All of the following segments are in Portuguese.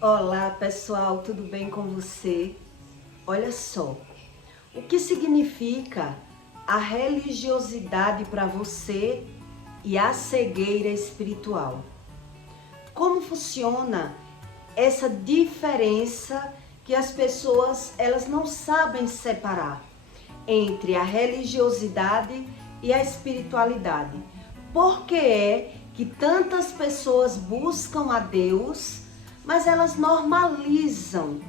Olá pessoal, tudo bem com você? Olha só, o que significa a religiosidade para você e a cegueira espiritual? Como funciona essa diferença que as pessoas elas não sabem separar entre a religiosidade e a espiritualidade? Por que é que tantas pessoas buscam a Deus, mas elas normalizam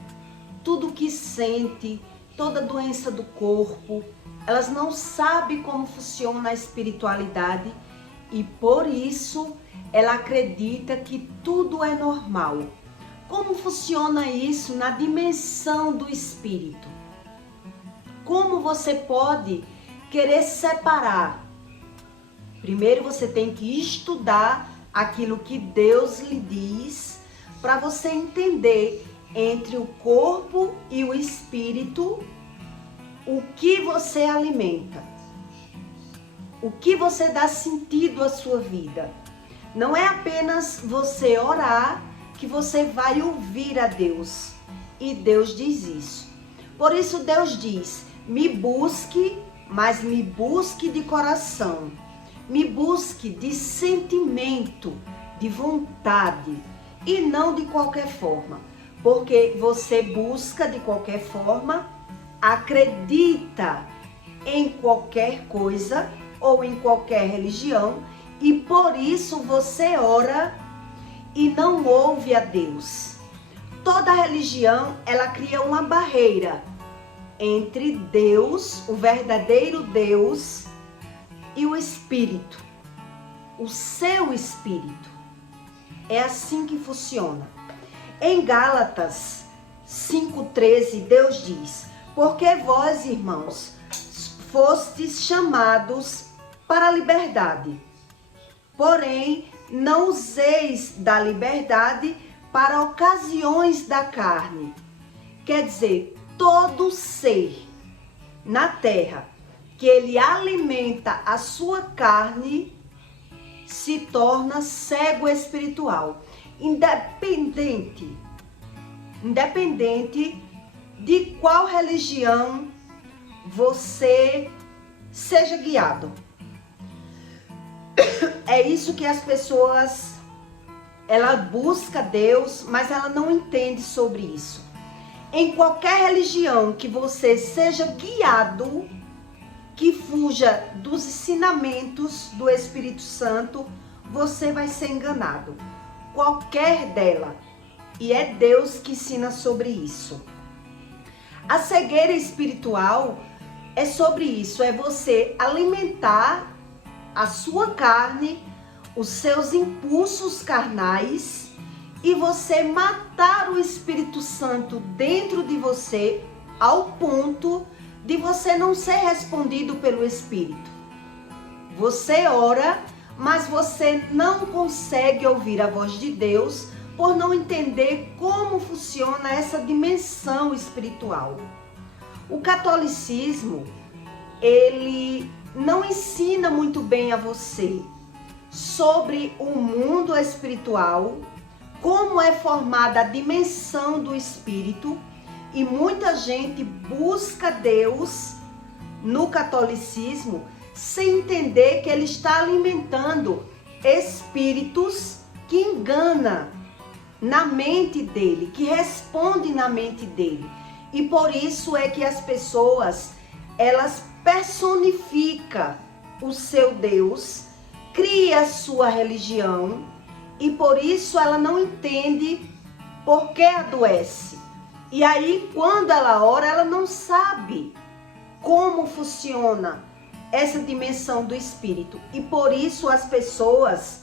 tudo que sente, toda doença do corpo? Elas não sabem como funciona a espiritualidade e por isso ela acredita que tudo é normal. Como funciona isso na dimensão do espírito? Como você pode querer separar? Primeiro você tem que estudar aquilo que Deus lhe diz para você entender entre o corpo e o espírito o que você alimenta, o que você dá sentido à sua vida. Não é apenas você orar que você vai ouvir a Deus. E Deus diz isso. Por isso Deus diz: me busque, mas me busque de coração. Me busque de sentimento, de vontade e não de qualquer forma. Porque você busca de qualquer forma, acredita em qualquer coisa ou em qualquer religião e por isso você ora e não ouve a Deus. Toda religião, ela cria uma barreira entre Deus, o verdadeiro Deus, e o espírito, o seu espírito. É assim que funciona. Em Gálatas 5,13, Deus diz: porque vós, irmãos, fostes chamados para a liberdade, porém não useis da liberdade para ocasiões da carne. Quer dizer, todo ser na terra que ele alimenta a sua carne se torna cego espiritual, independente de qual religião você seja guiado. É isso que as pessoas, ela busca Deus, mas ela não entende sobre isso. Em qualquer religião que você seja guiado, que fuja dos ensinamentos do Espírito Santo, você vai ser enganado. Qualquer dela. E é Deus que ensina sobre isso. A cegueira espiritual é sobre isso, é você alimentar a sua carne, os seus impulsos carnais e você matar o Espírito Santo dentro de você ao ponto de você não ser respondido pelo Espírito. Você ora, mas você não consegue ouvir a voz de Deus por não entender como funciona essa dimensão espiritual. O catolicismo, ele não ensina muito bem a você sobre o mundo espiritual, como é formada a dimensão do espírito, e muita gente busca Deus no catolicismo sem entender que ele está alimentando espíritos que enganam na mente dele, que respondem na mente dele. E por isso é que as pessoas, elas personificam o seu Deus, cria a sua religião e por isso ela não entende por que adoece. E aí quando ela ora, ela não sabe como funciona essa dimensão do espírito. E por isso as pessoas,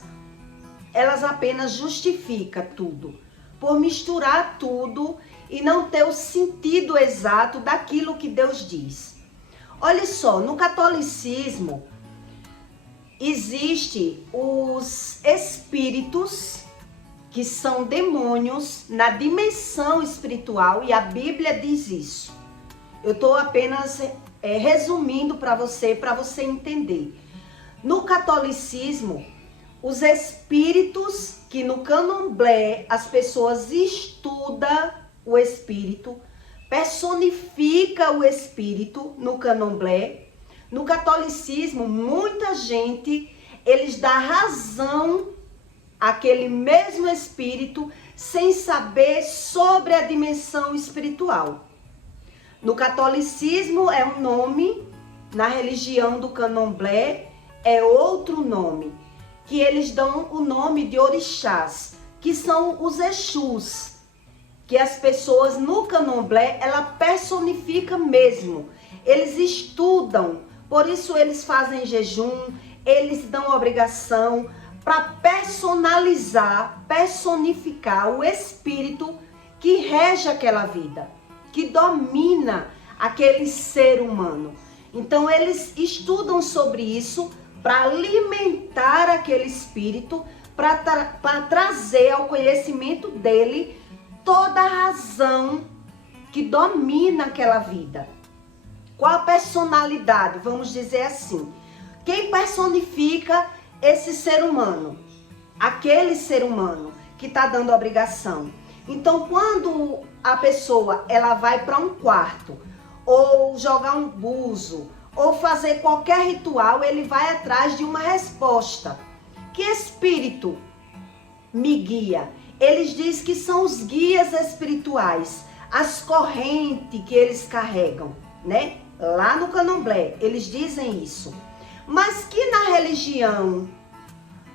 elas apenas justificam tudo, por misturar tudo e não ter o sentido exato daquilo que Deus diz. Olha só, no catolicismo existe os espíritos que são demônios na dimensão espiritual e a Bíblia diz isso. Eu estou apenas resumindo para você entender. No catolicismo, os espíritos que no candomblé as pessoas estudam estuda o espírito, personifica o espírito no candomblé. No catolicismo, muita gente, eles dão razão àquele mesmo espírito sem saber sobre a dimensão espiritual. No catolicismo é um nome, na religião do candomblé é outro nome, que eles dão o nome de orixás, que são os exus, que as pessoas no candomblé, ela personifica mesmo. Eles estudam, por isso eles fazem jejum, eles dão obrigação para personalizar, personificar o espírito que rege aquela vida, que domina aquele ser humano. Então eles estudam sobre isso para alimentar aquele espírito, para trazer ao conhecimento dele toda a razão que domina aquela vida. Qual a personalidade, vamos dizer assim? Quem personifica esse ser humano? Aquele ser humano que está dando obrigação. Então, quando a pessoa ela vai para um quarto, ou jogar um buzo, ou fazer qualquer ritual, ele vai atrás de uma resposta. Que espírito me guia? Eles dizem que são os guias espirituais, as correntes que eles carregam, né? Lá no candomblé, eles dizem isso. Mas que na religião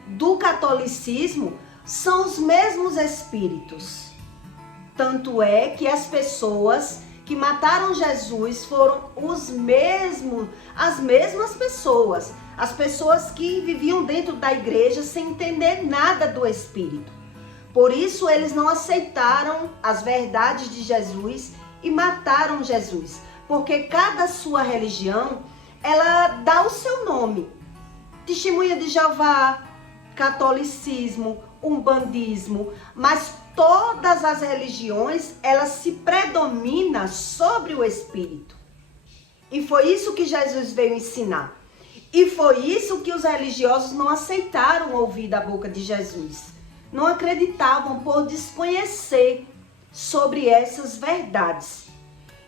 do catolicismo são os mesmos espíritos. Tanto é que as pessoas que mataram Jesus foram as mesmas pessoas. As pessoas que viviam dentro da igreja sem entender nada do Espírito. Por isso eles não aceitaram as verdades de Jesus e mataram Jesus. Porque cada sua religião, ela dá o seu nome. Testemunha de Jeová, catolicismo, umbandismo, mas todas as religiões, elas se predominam sobre o Espírito. E foi isso que Jesus veio ensinar. E foi isso que os religiosos não aceitaram ouvir da boca de Jesus. Não acreditavam por desconhecer sobre essas verdades.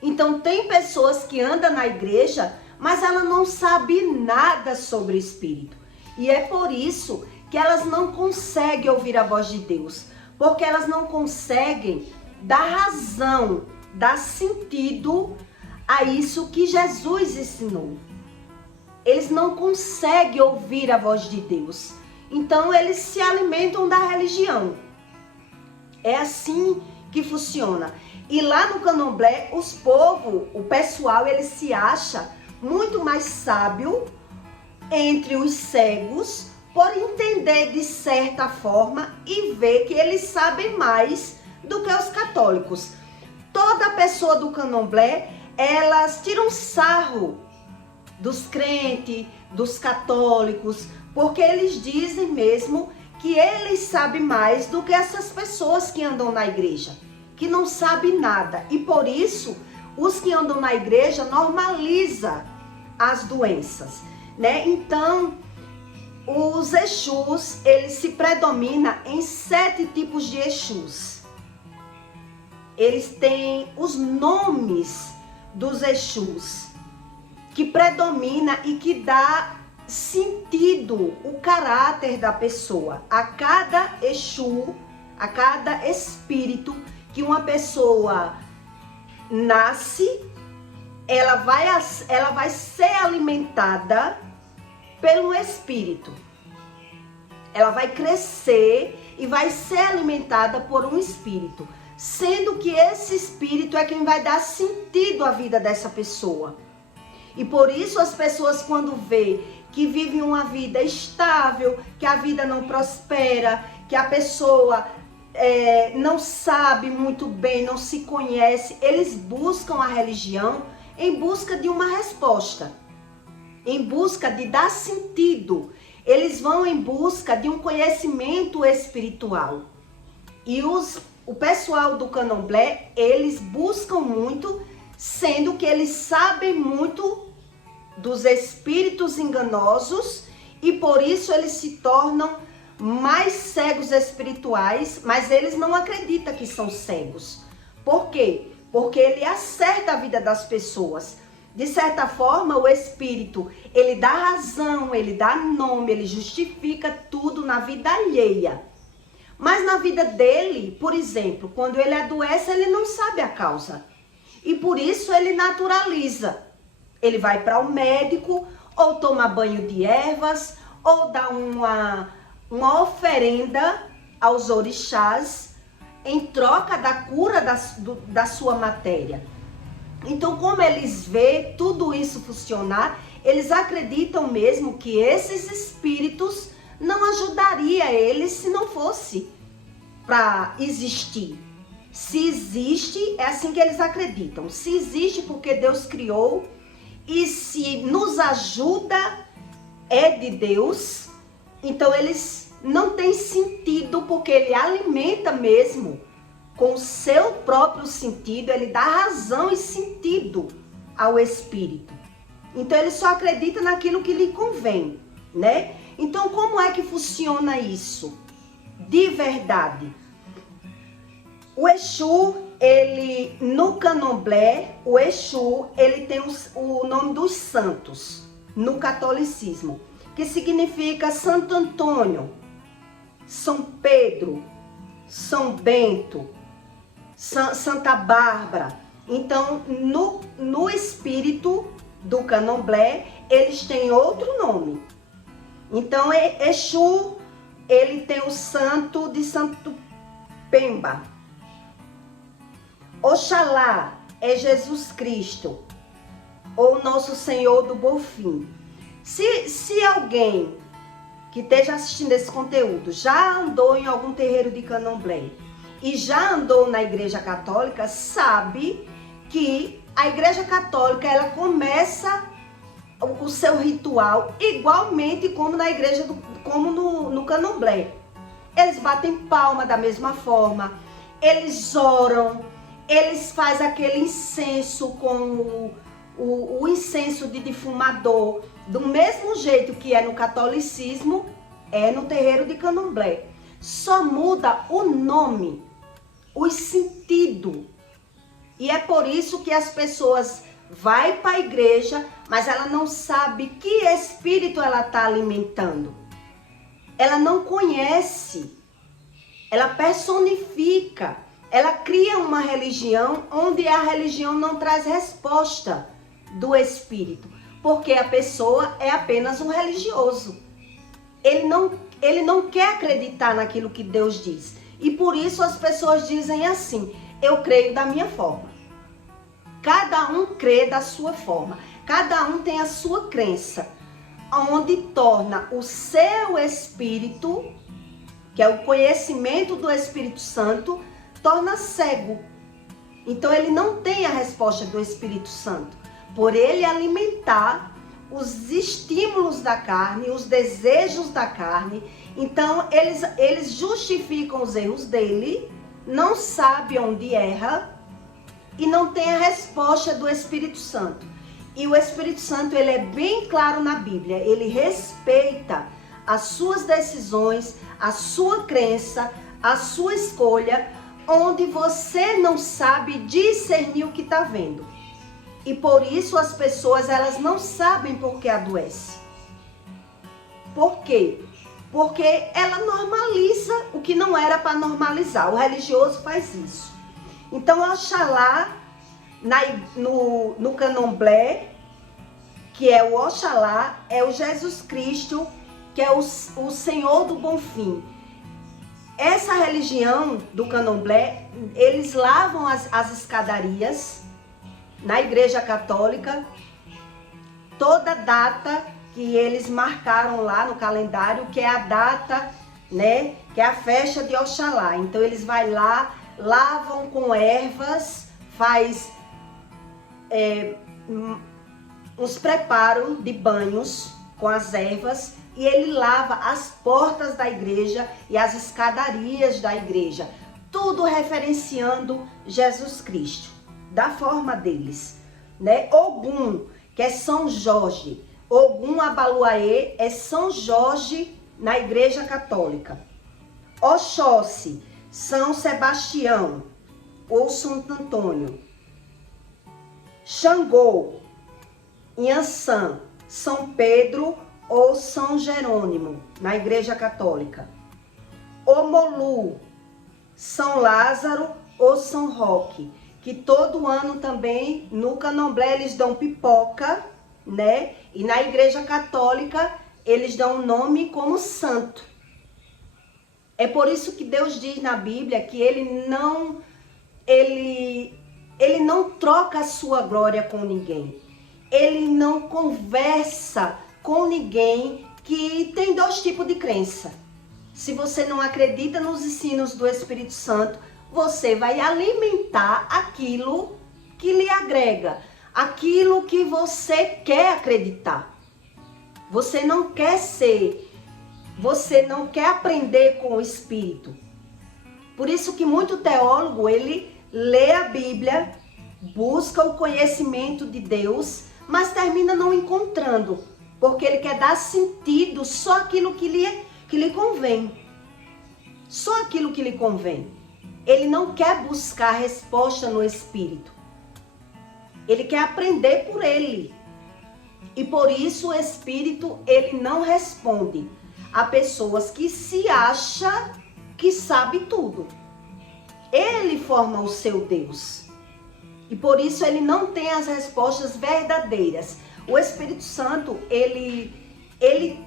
Então tem pessoas que andam na igreja, mas ela não sabe nada sobre o Espírito. E é por isso que elas não conseguem ouvir a voz de Deus. Porque elas não conseguem dar razão, dar sentido a isso que Jesus ensinou. Eles não conseguem ouvir a voz de Deus. Então eles se alimentam da religião. É assim que funciona. E lá no candomblé, o pessoal, ele se acha muito mais sábio entre os cegos, por entender de certa forma e ver que eles sabem mais do que os católicos. Toda pessoa do candomblé, elas tiram sarro dos crentes, dos católicos, porque eles dizem mesmo que eles sabem mais do que essas pessoas que andam na igreja, que não sabem nada. E por isso, os que andam na igreja normalizam as doenças, né? Então, os Exus, eles se predominam em 7 tipos de Exus. Eles têm os nomes dos Exus, que predomina e que dá sentido, o caráter da pessoa. A cada Exu, a cada espírito que uma pessoa nasce, ela vai ser alimentada pelo espírito. Ela vai crescer e vai ser alimentada por um espírito, sendo que esse espírito é quem vai dar sentido à vida dessa pessoa. E por isso as pessoas, quando vê que vivem uma vida estável, que a vida não prospera, que a pessoa não sabe muito bem, não se conhece, eles buscam a religião em busca de uma resposta, em busca de dar sentido. Eles vão em busca de um conhecimento espiritual. E o pessoal do candomblé, eles buscam muito, sendo que eles sabem muito dos espíritos enganosos e por isso eles se tornam mais cegos espirituais, mas eles não acreditam que são cegos, Por quê? Porque ele acerta a vida das pessoas. De certa forma, o Espírito, ele dá razão, ele dá nome, ele justifica tudo na vida alheia. Mas na vida dele, por exemplo, quando ele adoece, ele não sabe a causa. E por isso ele naturaliza. Ele vai para o médico, ou toma banho de ervas, ou dá uma oferenda aos orixás em troca da cura da sua matéria. Então, como eles veem tudo isso funcionar, eles acreditam mesmo que esses espíritos não ajudariam eles se não fosse para existir. Se existe, é assim que eles acreditam. Se existe porque Deus criou, e se nos ajuda é de Deus, então eles não têm sentido, porque ele alimenta mesmo com o seu próprio sentido, ele dá razão e sentido ao espírito. Então ele só acredita naquilo que lhe convém, né? Então como é que funciona isso? De verdade. O Exu, ele, no candomblé, o Exu, ele tem o nome dos santos no catolicismo, que significa Santo Antônio, São Pedro, São Bento, Santa Bárbara. Então, no espírito do candomblé, eles têm outro nome. Então, Exu, ele tem o santo de Santo Pemba. Oxalá é Jesus Cristo, ou Nosso Senhor do Bonfim. Se alguém que esteja assistindo esse conteúdo já andou em algum terreiro de candomblé e já andou na Igreja Católica, sabe que a Igreja Católica, ela começa o seu ritual igualmente como na igreja, como no candomblé. Eles batem palma da mesma forma, eles oram, eles fazem aquele incenso com o incenso de defumador, do mesmo jeito que é no catolicismo, é no terreiro de candomblé. Só muda o nome, o sentido. E é por isso que as pessoas vão para a igreja, mas ela não sabe que espírito ela está alimentando. Ela não conhece, ela personifica, ela cria uma religião onde a religião não traz resposta do espírito, porque a pessoa é apenas um religioso. Ele não quer acreditar naquilo que Deus diz. E por isso as pessoas dizem assim: eu creio da minha forma. Cada um crê da sua forma. Cada um tem a sua crença, onde torna o seu espírito, que é o conhecimento do Espírito Santo, torna cego. Então ele não tem a resposta do Espírito Santo, por ele alimentar os estímulos da carne, os desejos da carne. Então eles justificam os erros dele, não sabe onde erra e não tem a resposta do Espírito Santo. E o Espírito Santo, ele é bem claro na Bíblia, ele respeita as suas decisões, a sua crença, a sua escolha, onde você não sabe discernir o que está vendo. E por isso as pessoas, elas não sabem por que adoecem. Por quê? Porque ela normaliza o que não era para normalizar. O religioso faz isso. Então, Oxalá, no candomblé, que é o Oxalá, é o Jesus Cristo, que é o Senhor do Bonfim. Essa religião do candomblé, eles lavam as escadarias na Igreja Católica, toda data que eles marcaram lá no calendário, que é a data, né, que é a festa de Oxalá. Então eles vão lá, lavam com ervas, faz uns preparos de banhos com as ervas, e ele lava as portas da igreja e as escadarias da igreja, tudo referenciando Jesus Cristo, da forma deles, né? Ogum, que é São Jorge, Ogum Abaluaê é São Jorge na Igreja Católica. Oxóssi, São Sebastião. ou Santo Antônio. Xangô, Inhaçã, São Pedro ou São Jerônimo, na Igreja Católica. Omolu, São Lázaro ou São Roque, que todo ano também no Candomblé eles dão pipoca, né? E na Igreja Católica eles dão um nome como santo. É por isso que Deus diz na Bíblia que ele não troca a sua glória com ninguém. Ele não conversa com ninguém que tem dois tipos de crença. Se você não acredita nos ensinos do Espírito Santo, você vai alimentar aquilo que lhe agrega, aquilo que você quer acreditar. Você não quer aprender com o Espírito. Por isso que muito teólogo, ele lê a Bíblia, busca o conhecimento de Deus, mas termina não encontrando, porque ele quer dar sentido só aquilo que lhe convém. Só aquilo que lhe convém. Ele não quer buscar resposta no Espírito. Ele quer aprender por ele. E por isso o Espírito, ele não responde a pessoas que se acham que sabe tudo. Ele forma o seu Deus. E por isso ele não tem as respostas verdadeiras. O Espírito Santo, ele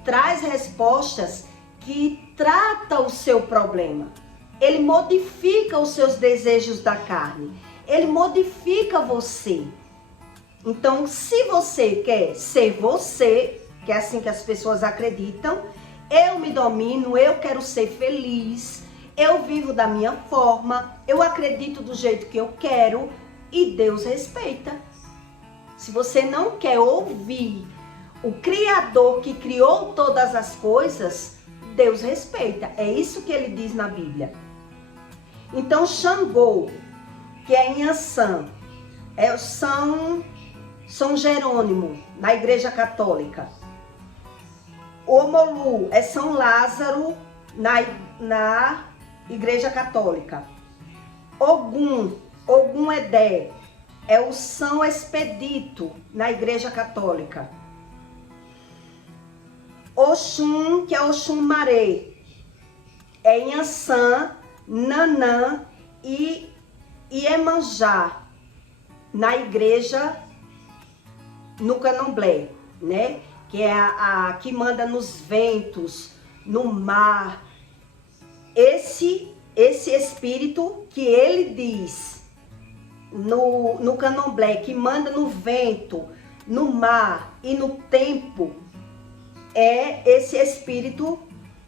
traz respostas que tratam o seu problema. Ele modifica os seus desejos da carne. Ele modifica você. Então, se você quer ser você, que é assim que as pessoas acreditam, eu me domino, eu quero ser feliz, eu vivo da minha forma, eu acredito do jeito que eu quero e Deus respeita. Se você não quer ouvir o Criador que criou todas as coisas, Deus respeita. É isso que ele diz na Bíblia. Então, Xangô, que é Inhaçã, é São Jerônimo, na Igreja Católica. Omolu é São Lázaro, na Igreja Católica. Ogum Edé, é o São Expedito, na Igreja Católica. Oxum, que é Oxum Maré, é Inhaçã, Nanã e Iemanjá, na Igreja, no Candomblé, né? Que é a que manda nos ventos, no mar. Esse espírito que ele diz no Candomblé, que manda no vento, no mar e no tempo, é esse espírito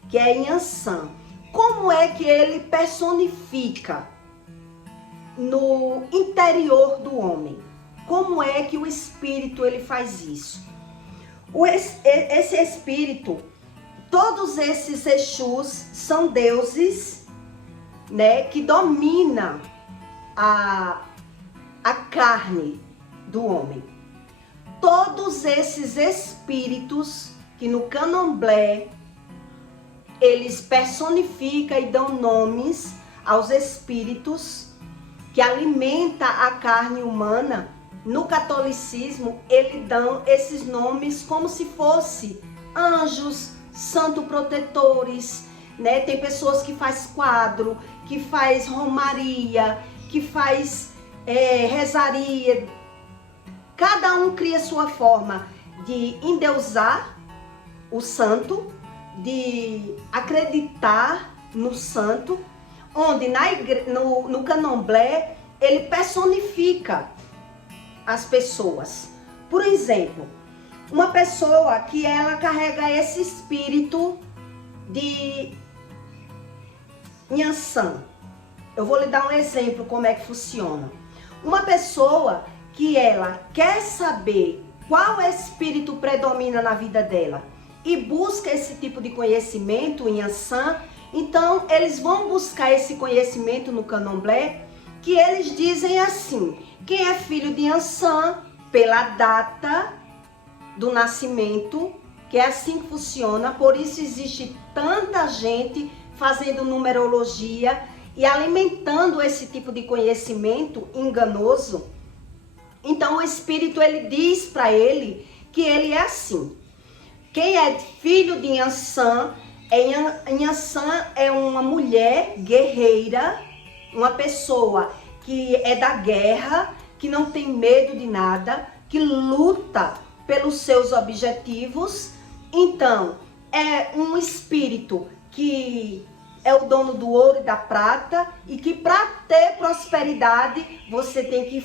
que é Inhaçã. Como é que ele personifica no interior do homem? Como é que o espírito ele faz isso? Esse espírito, todos esses Exus são deuses, né, que dominam a carne do homem. Todos esses espíritos que no Candomblé eles personificam e dão nomes aos espíritos que alimentam a carne humana. No catolicismo, eles dão esses nomes como se fosse anjos, santos protetores, né? Tem pessoas que faz quadro, que faz romaria, que faz rezaria. Cada um cria sua forma de endeusar o santo, de acreditar no santo, onde no Candomblé ele personifica as pessoas. Por exemplo, uma pessoa que ela carrega esse espírito de Inhaçã. Eu vou lhe dar um exemplo como é que funciona. Uma pessoa que ela quer saber qual espírito predomina na vida dela e busca esse tipo de conhecimento em Inhaçã, então eles vão buscar esse conhecimento no Candomblé, que eles dizem assim: quem é filho de Inhaçã, pela data do nascimento, que é assim que funciona, por isso existe tanta gente fazendo numerologia e alimentando esse tipo de conhecimento enganoso, então o espírito ele diz para ele que ele é assim. Quem é filho de Yansan, Yansan é uma mulher guerreira, uma pessoa que é da guerra, que não tem medo de nada, que luta pelos seus objetivos. Então, é um espírito que é o dono do ouro e da prata e que para ter prosperidade você tem que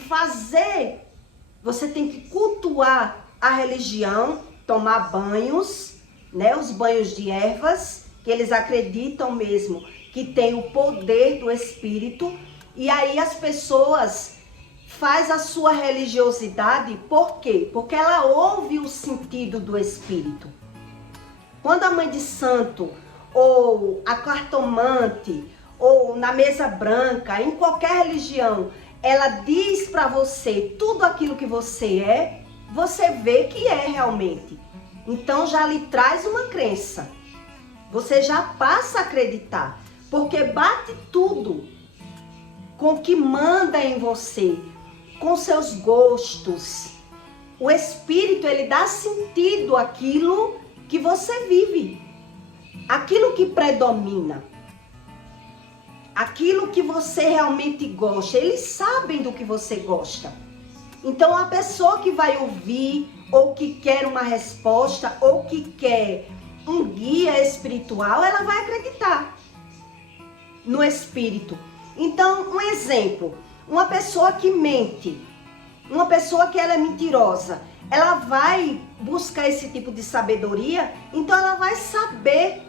você tem que cultuar a religião, tomar banhos, né, os banhos de ervas, que eles acreditam mesmo que tem o poder do espírito. E aí as pessoas faz a sua religiosidade, por quê? Porque ela ouve o sentido do espírito. Quando a mãe de santo, ou a cartomante, ou na mesa branca, em qualquer religião, ela diz para você tudo aquilo que você vê que é realmente. Então já lhe traz uma crença. Você já passa a acreditar, porque bate tudo com o que manda em você, com seus gostos. O espírito, ele dá sentido àquilo que você vive, aquilo que predomina, aquilo que você realmente gosta. Eles sabem do que você gosta. Então a pessoa que vai ouvir, ou que quer uma resposta, ou que quer um guia espiritual, ela vai acreditar no espírito. Então, um exemplo, uma pessoa que mente, uma pessoa que ela é mentirosa, ela vai buscar esse tipo de sabedoria, então ela vai saber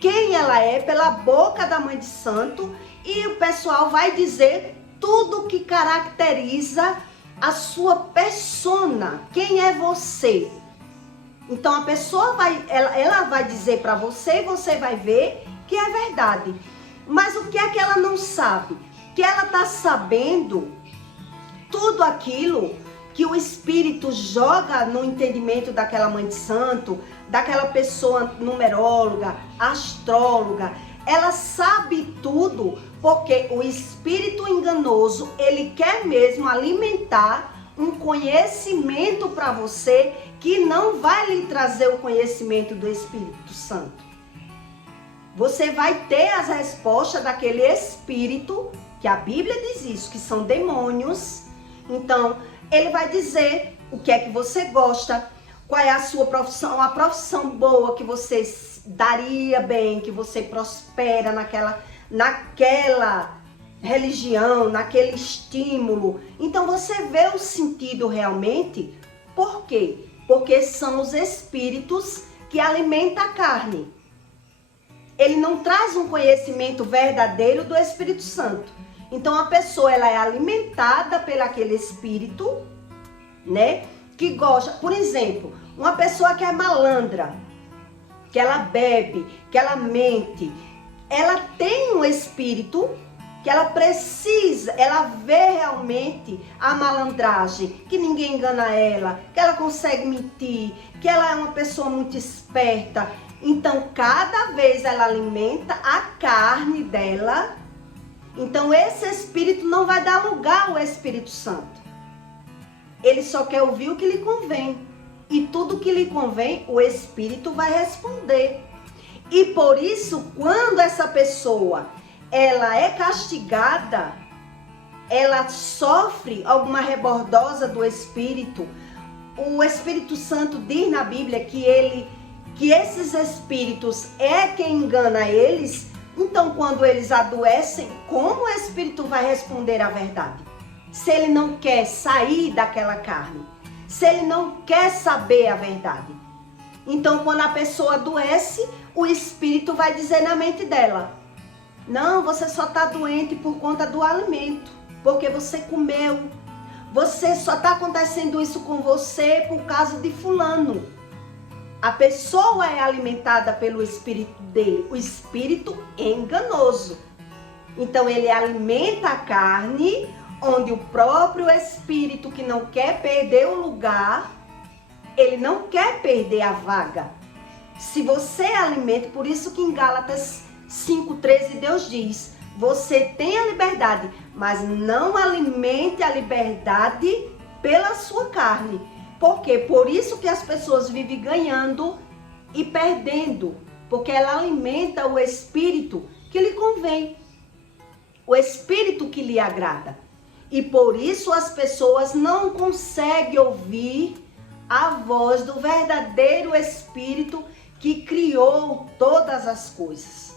quem ela é pela boca da mãe de santo, e o pessoal vai dizer tudo que caracteriza a sua persona, quem é você. Então a pessoa ela vai dizer para você e você vai ver que é verdade. Mas o que é que ela não sabe? Que ela está sabendo tudo aquilo que o espírito joga no entendimento daquela mãe de santo, daquela pessoa numeróloga, astróloga. Ela sabe tudo porque o espírito enganoso, ele quer mesmo alimentar um conhecimento para você que não vai lhe trazer o conhecimento do Espírito Santo. Você vai ter as respostas daquele espírito, que a Bíblia diz isso, que são demônios. Então, ele vai dizer o que é que você gosta, qual é a sua profissão, a profissão boa que você daria bem, que você prospera naquela religião, naquele estímulo. Então, você vê o sentido realmente. Por quê? Porque são os espíritos que alimentam a carne. Ele não traz um conhecimento verdadeiro do Espírito Santo. Então a pessoa, ela é alimentada pelo aquele espírito, né? Que gosta, por exemplo, uma pessoa que é malandra, que ela bebe, que ela mente, ela tem um espírito que ela precisa, ela vê realmente a malandragem, que ninguém engana ela, que ela consegue mentir, que ela é uma pessoa muito esperta. Então, cada vez ela alimenta a carne dela. Então, esse espírito não vai dar lugar ao Espírito Santo. Ele só quer ouvir o que lhe convém. E tudo que lhe convém, o espírito vai responder. E por isso, quando essa pessoa ela é castigada, ela sofre alguma rebordosa do espírito, o Espírito Santo diz na Bíblia que esses espíritos é quem engana eles. Então, quando eles adoecem, como o espírito vai responder a verdade? Se ele não quer sair daquela carne, se ele não quer saber a verdade. Então, quando a pessoa adoece, o espírito vai dizer na mente dela: não, você só está doente por conta do alimento, porque você comeu. Você só está acontecendo isso com você por causa de fulano. A pessoa é alimentada pelo espírito dele, o espírito enganoso. Então ele alimenta a carne, onde o próprio espírito que não quer perder o lugar, ele não quer perder a vaga. Se você alimenta, por isso que em Gálatas 5:13 Deus diz: Você tem a liberdade, mas não alimente a liberdade pela sua carne. Por quê? Por isso que as pessoas vivem ganhando e perdendo, porque ela alimenta o espírito que lhe convém, o espírito que lhe agrada. E por isso as pessoas não conseguem ouvir a voz do verdadeiro espírito que criou todas as coisas.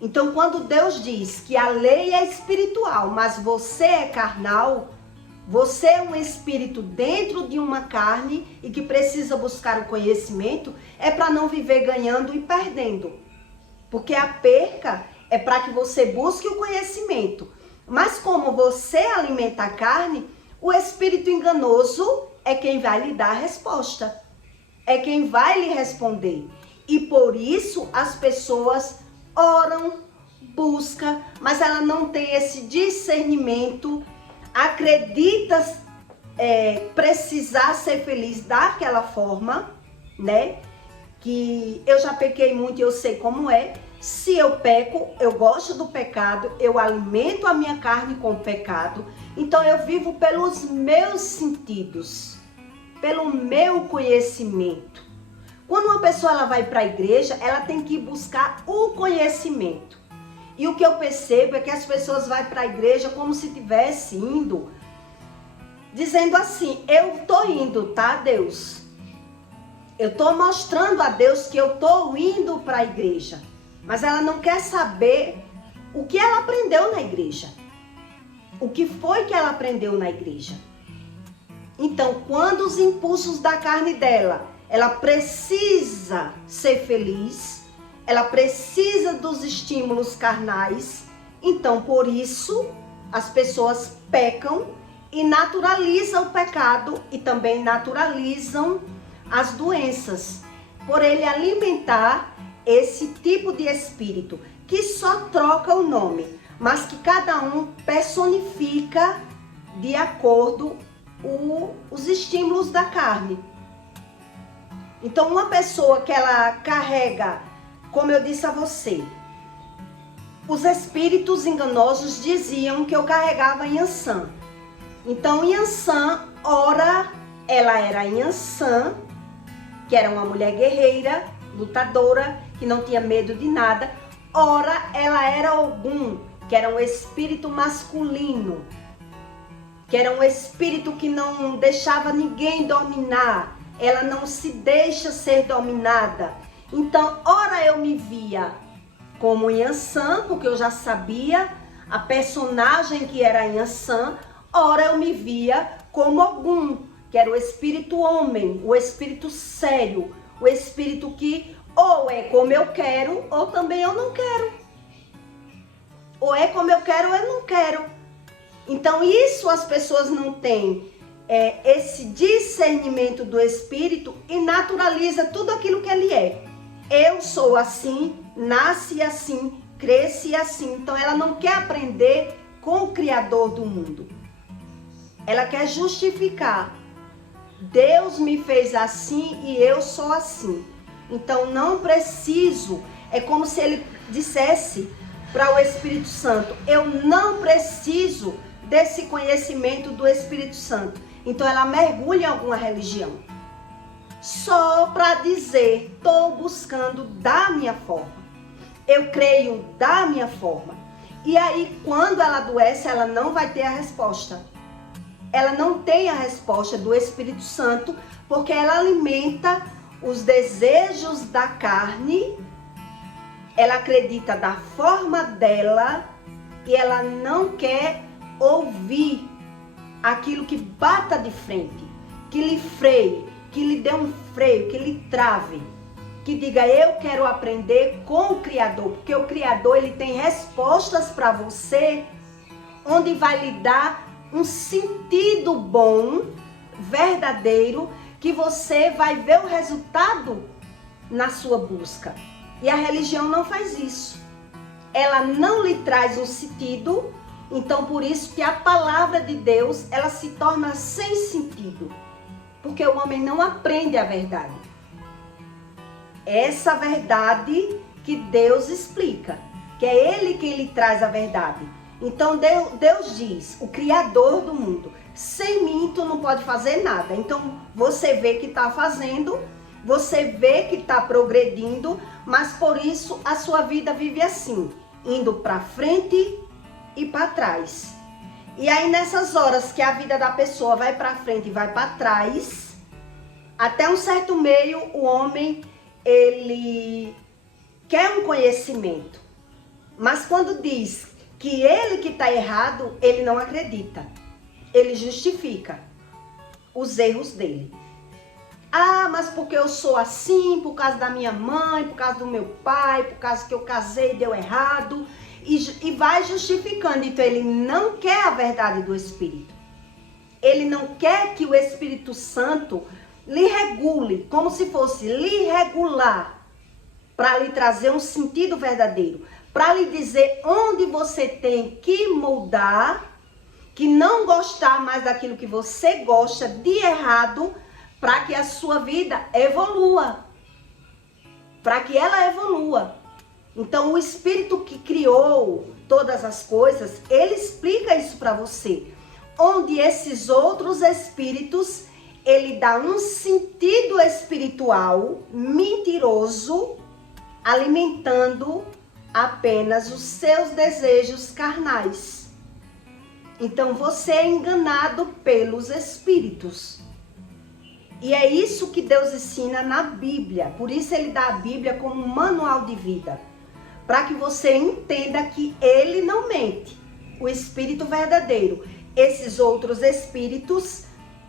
Então, quando Deus diz que a lei é espiritual, mas você é carnal, você é um espírito dentro de uma carne e que precisa buscar o conhecimento, é para não viver ganhando e perdendo. Porque a perca é para que você busque o conhecimento. Mas como você alimenta a carne, o espírito enganoso é quem vai lhe dar a resposta. É quem vai lhe responder. E por isso as pessoas oram, buscam, mas ela não tem esse discernimento, acredita precisar ser feliz daquela forma, né? Que eu já pequei muito e eu sei como é. Se eu peco, eu gosto do pecado, eu alimento a minha carne com o pecado, então eu vivo pelos meus sentidos, pelo meu conhecimento. Quando uma pessoa ela vai para a igreja, ela tem que buscar o conhecimento. E o que eu percebo é que as pessoas vão para a igreja como se estivesse indo, dizendo assim, eu tô indo, tá, Deus? Eu tô mostrando a Deus que eu tô indo para a igreja. Mas ela não quer saber o que ela aprendeu na igreja. O que foi que ela aprendeu na igreja. Então, quando os impulsos da carne dela, ela precisa ser feliz, ela precisa dos estímulos carnais, então por isso as pessoas pecam e naturalizam o pecado e também naturalizam as doenças, por ele alimentar esse tipo de espírito que só troca o nome, mas que cada um personifica de acordo os estímulos da carne. Então, uma pessoa que ela carrega, como eu disse a você, os espíritos enganosos diziam que eu carregava Yansan. Então, Yansan, ora, ela era Yansan, que era uma mulher guerreira, lutadora, que não tinha medo de nada. Ora, ela era Ogum, que era um espírito masculino, que era um espírito que não deixava ninguém dominar. Ela não se deixa ser dominada. Então, ora eu me via como Yansan, porque eu já sabia a personagem que era Yansan. Ora eu me via como Ogum, que era o espírito homem, o espírito sério, o espírito que ou é como eu quero, ou também eu não quero. Ou é como eu quero, ou eu não quero. Então isso as pessoas não têm esse discernimento do espírito e naturaliza tudo aquilo que ele é. Eu sou assim, nasci assim, cresci assim. Então ela não quer aprender com o Criador do mundo. Ela quer justificar. Deus me fez assim e eu sou assim. Então não preciso, é como se ele dissesse para o Espírito Santo, eu não preciso desse conhecimento do Espírito Santo. Então ela mergulha em alguma religião, só para dizer, estou buscando da minha forma, eu creio da minha forma. E aí quando ela adoece, ela não vai ter a resposta. Ela não tem a resposta do Espírito Santo, porque ela alimenta os desejos da carne, ela acredita da forma dela e ela não quer ouvir aquilo que bata de frente, que lhe freie, que lhe dê um freio, que lhe trave, que diga eu quero aprender com o Criador, porque o Criador ele tem respostas para você, onde vai lhe dar um sentido bom, verdadeiro, que você vai ver o resultado na sua busca. E a religião não faz isso. Ela não lhe traz um sentido, então por isso que a palavra de Deus, ela se torna sem sentido. Porque o homem não aprende a verdade. Essa verdade que Deus explica. que é Ele quem lhe traz a verdade. Então Deus diz, o Criador do mundo, sem mim tu não pode fazer nada. Então você vê que está fazendo, você vê que está progredindo, mas por isso a sua vida vive assim, indo para frente e para trás. E aí nessas horas que a vida da pessoa vai para frente e vai para trás, até um certo meio o homem, ele quer um conhecimento. Mas quando diz que ele que está errado, ele não acredita. Ele justifica os erros dele. Ah, mas porque eu sou assim, por causa da minha mãe, por causa do meu pai, por causa que eu casei e deu errado. E vai justificando. Então ele não quer a verdade do Espírito. Ele não quer que o Espírito Santo lhe regule, como se fosse lhe regular, para lhe trazer um sentido verdadeiro, para lhe dizer onde você tem que mudar, que não gostar mais daquilo que você gosta de errado, para que a sua vida evolua, para que ela evolua. Então o Espírito que criou todas as coisas, ele explica isso para você, onde esses outros espíritos, ele dá um sentido espiritual mentiroso, alimentando apenas os seus desejos carnais. Então você é enganado pelos espíritos. E é isso que Deus ensina na Bíblia. Por isso ele dá a Bíblia como um manual de vida. Para que você entenda que ele não mente. O Espírito verdadeiro. Esses outros espíritos,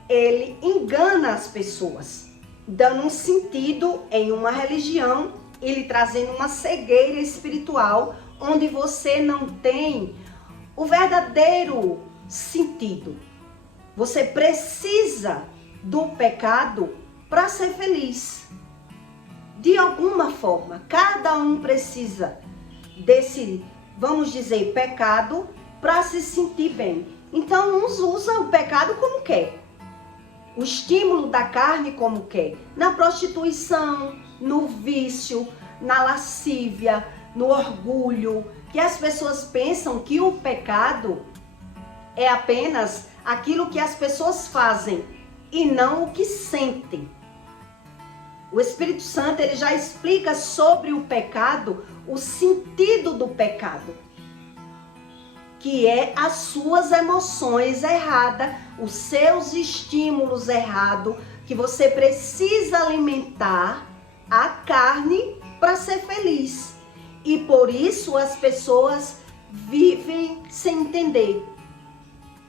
ele engana as pessoas, dando um sentido em uma religião, ele trazendo uma cegueira espiritual, onde você não tem o verdadeiro sentido. Você precisa do pecado para ser feliz. De alguma forma, cada um precisa desse, vamos dizer, pecado para se sentir bem. Então, uns usam o pecado como quer. O estímulo da carne como quer. Na prostituição, no vício, na lascívia, no orgulho. Que as pessoas pensam que o pecado é apenas aquilo que as pessoas fazem e não o que sentem. O Espírito Santo, ele já explica sobre o pecado, o sentido do pecado, que é as suas emoções erradas, os seus estímulos errados, que você precisa alimentar a carne para ser feliz. E por isso as pessoas vivem sem entender.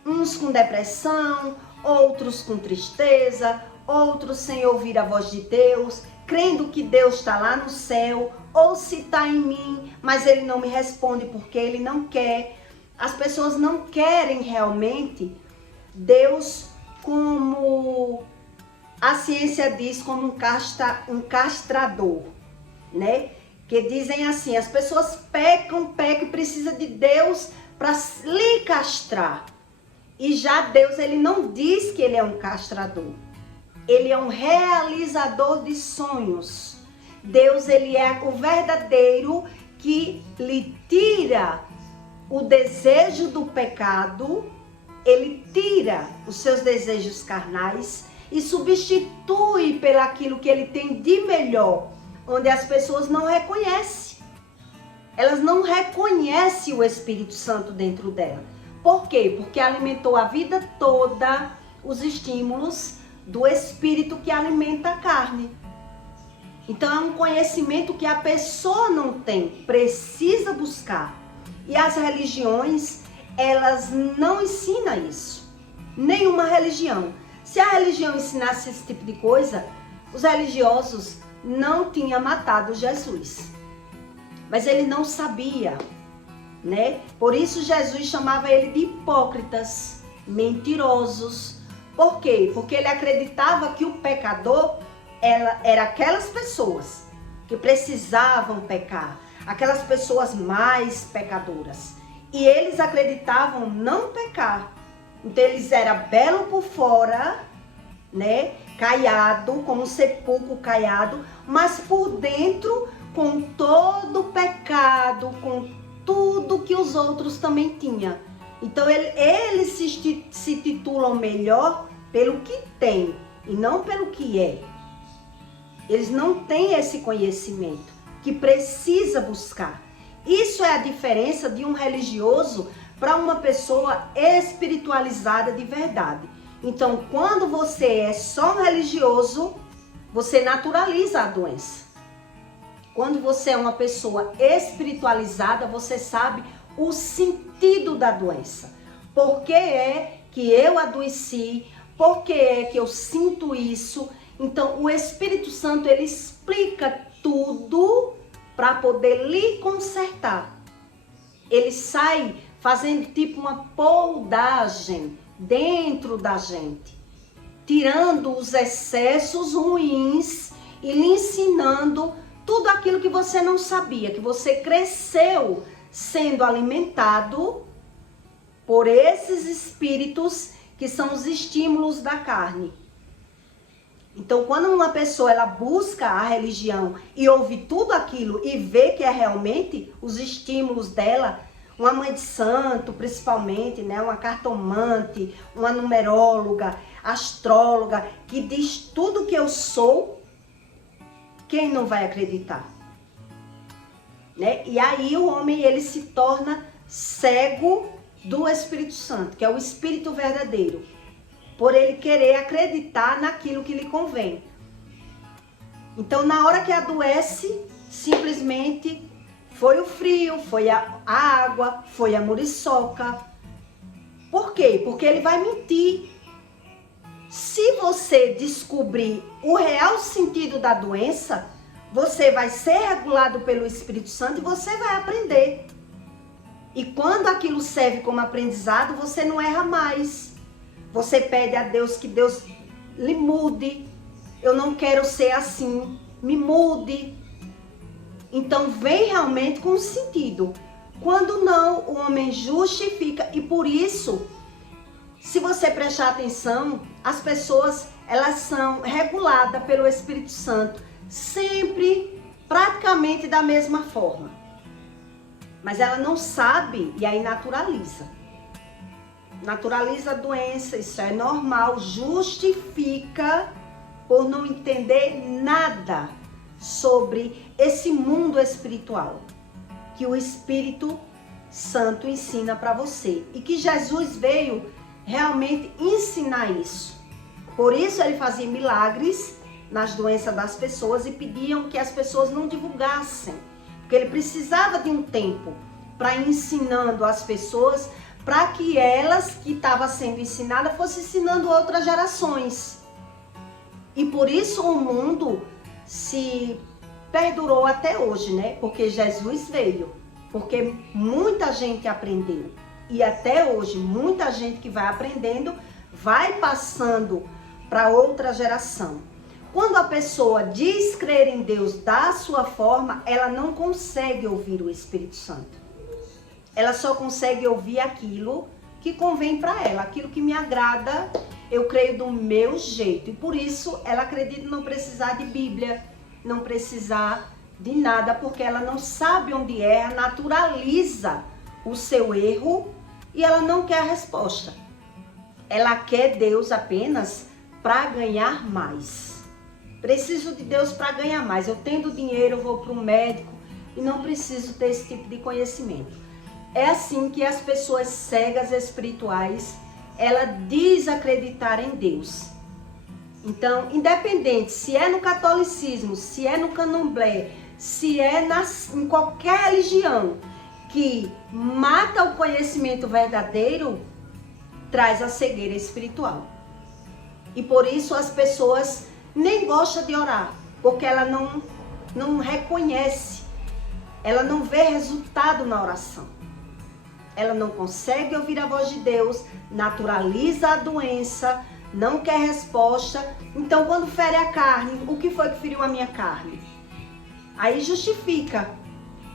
Uns com depressão, outros com tristeza, outros sem ouvir a voz de Deus, crendo que Deus está lá no céu, ou se está em mim, mas ele não me responde porque ele não quer. As pessoas não querem realmente Deus, como a ciência diz, como um castrador, né? Que dizem assim, as pessoas pecam e precisam de Deus para lhe castrar. E já Deus, ele não diz que ele é um castrador. Ele é um realizador de sonhos. Deus, ele é o verdadeiro que lhe tira o desejo do pecado, ele tira os seus desejos carnais e substitui pelaquilo que ele tem de melhor, onde as pessoas não reconhecem. Elas não reconhecem o Espírito Santo dentro dela. Por quê? Porque alimentou a vida toda os estímulos do Espírito que alimenta a carne. Então é um conhecimento que a pessoa não tem, precisa buscar. E as religiões, elas não ensinam isso. Nenhuma religião. Se a religião ensinasse esse tipo de coisa, os religiosos não tinham matado Jesus. Mas ele não sabia, né? Por isso Jesus chamava ele de hipócritas, mentirosos. Por quê? Porque ele acreditava que o pecador era aquelas pessoas que precisavam pecar, aquelas pessoas mais pecadoras. E eles acreditavam não pecar. Então eles eram belos por fora, né? Caiado, como um sepulcro caiado, mas por dentro com todo o pecado, com tudo que os outros também tinham. Então eles se titulam melhor pelo que tem e não pelo que é. Eles não têm esse conhecimento que precisa buscar. Isso é a diferença de um religioso para uma pessoa espiritualizada de verdade. Então, quando você é só um religioso, você naturaliza a doença. Quando você é uma pessoa espiritualizada, você sabe o sentido da doença. Por que é que eu adoeci? Por que é que eu sinto isso? Então, o Espírito Santo, ele explica tudo para poder lhe consertar. Ele sai fazendo tipo uma poldagem dentro da gente, tirando os excessos ruins e lhe ensinando tudo aquilo que você não sabia, que você cresceu sendo alimentado por esses espíritos que são os estímulos da carne. Então, quando uma pessoa ela busca a religião e ouve tudo aquilo e vê que é realmente os estímulos dela, uma mãe de santo, principalmente, né, uma cartomante, uma numeróloga, astróloga, que diz tudo que eu sou, quem não vai acreditar? Né? E aí o homem ele se torna cego do Espírito Santo, que é o Espírito verdadeiro, por ele querer acreditar naquilo que lhe convém. Então, na hora que adoece, simplesmente foi o frio, foi a água, foi a muriçoca. Por quê? Porque ele vai mentir. Se você descobrir o real sentido da doença, você vai ser regulado pelo Espírito Santo e você vai aprender. E quando aquilo serve como aprendizado, você não erra mais. Você pede a Deus que Deus lhe mude. Eu não quero ser assim, me mude. Então vem realmente com sentido. Quando não, o homem justifica. E por isso, se você prestar atenção, as pessoas elas são reguladas pelo Espírito Santo, sempre praticamente da mesma forma. Mas ela não sabe e aí naturaliza. Naturaliza a doença, isso é normal, justifica por não entender nada sobre esse mundo espiritual que o Espírito Santo ensina para você e que Jesus veio realmente ensinar isso. Por isso ele fazia milagres nas doenças das pessoas e pediam que as pessoas não divulgassem, porque ele precisava de um tempo para ir ensinando as pessoas, para que elas que estavam sendo ensinadas fossem ensinando outras gerações. E por isso o mundo se perdurou até hoje, né? Porque Jesus veio, porque muita gente aprendeu. E até hoje, muita gente que vai aprendendo, vai passando para outra geração. Quando a pessoa diz crer em Deus da sua forma, ela não consegue ouvir o Espírito Santo. Ela só consegue ouvir aquilo que convém para ela, aquilo que me agrada, eu creio do meu jeito. E por isso ela acredita não precisar de Bíblia, não precisar de nada, porque ela não sabe onde erra, naturaliza o seu erro e ela não quer a resposta. Ela quer Deus apenas para ganhar mais. Preciso de Deus para ganhar mais. Eu tendo dinheiro, eu vou para um médico e não preciso ter esse tipo de conhecimento. É assim que as pessoas cegas espirituais, ela desacreditar em Deus. Então, independente se é no catolicismo, se é no candomblé, se é em qualquer religião que mata o conhecimento verdadeiro, traz a cegueira espiritual. E por isso as pessoas nem gostam de orar, porque ela não reconhece, ela não vê resultado na oração. Ela não consegue ouvir a voz de Deus, naturaliza a doença, não quer resposta. Então, quando fere a carne, o que foi que feriu a minha carne? Aí justifica.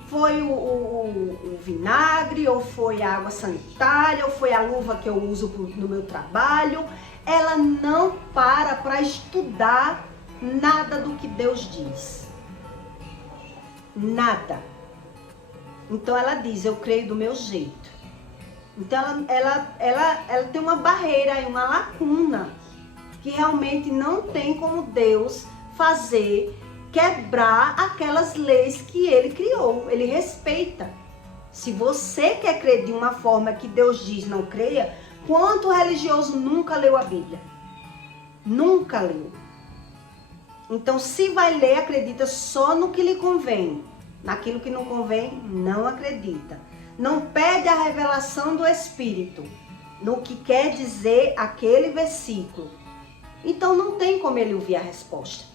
Foi o vinagre, ou foi a água sanitária, ou foi a luva que eu uso no meu trabalho. Ela não para estudar nada do que Deus diz. Nada. Então ela diz, eu creio do meu jeito. Então ela tem uma barreira, uma lacuna, que realmente não tem como Deus fazer, quebrar aquelas leis que ele criou. Ele respeita. Se você quer crer de uma forma que Deus diz não creia, quanto religioso nunca leu a Bíblia? Nunca leu. Então, se vai ler, acredita só no que lhe convém. Naquilo que não convém, não acredita. Não pede a revelação do Espírito, no que quer dizer aquele versículo. Então, não tem como ele ouvir a resposta.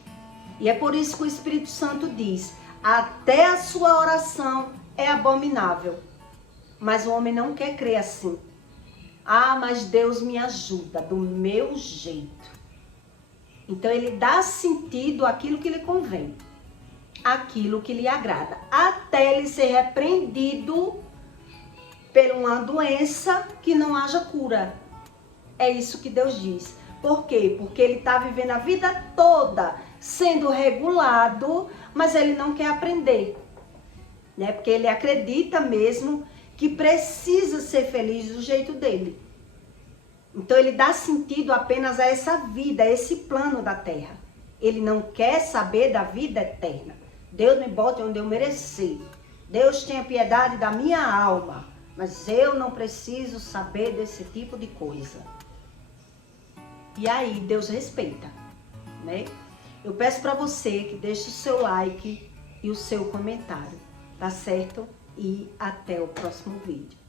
E é por isso que o Espírito Santo diz, até a sua oração é abominável. Mas o homem não quer crer assim. Ah, mas Deus me ajuda do meu jeito. Então ele dá sentido àquilo que lhe convém, àquilo que lhe agrada, até ele ser repreendido por uma doença que não haja cura. É isso que Deus diz. Por quê? Porque ele está vivendo a vida toda sendo regulado, mas ele não quer aprender, né? Porque ele acredita mesmo que precisa ser feliz do jeito dele. Então ele dá sentido apenas a essa vida, a esse plano da terra. Ele não quer saber da vida eterna. Deus me bote onde eu merecer. Deus tenha piedade da minha alma. Mas eu não preciso saber desse tipo de coisa. E aí Deus respeita, né? Eu peço para você que deixe o seu like e o seu comentário, tá certo? E até o próximo vídeo.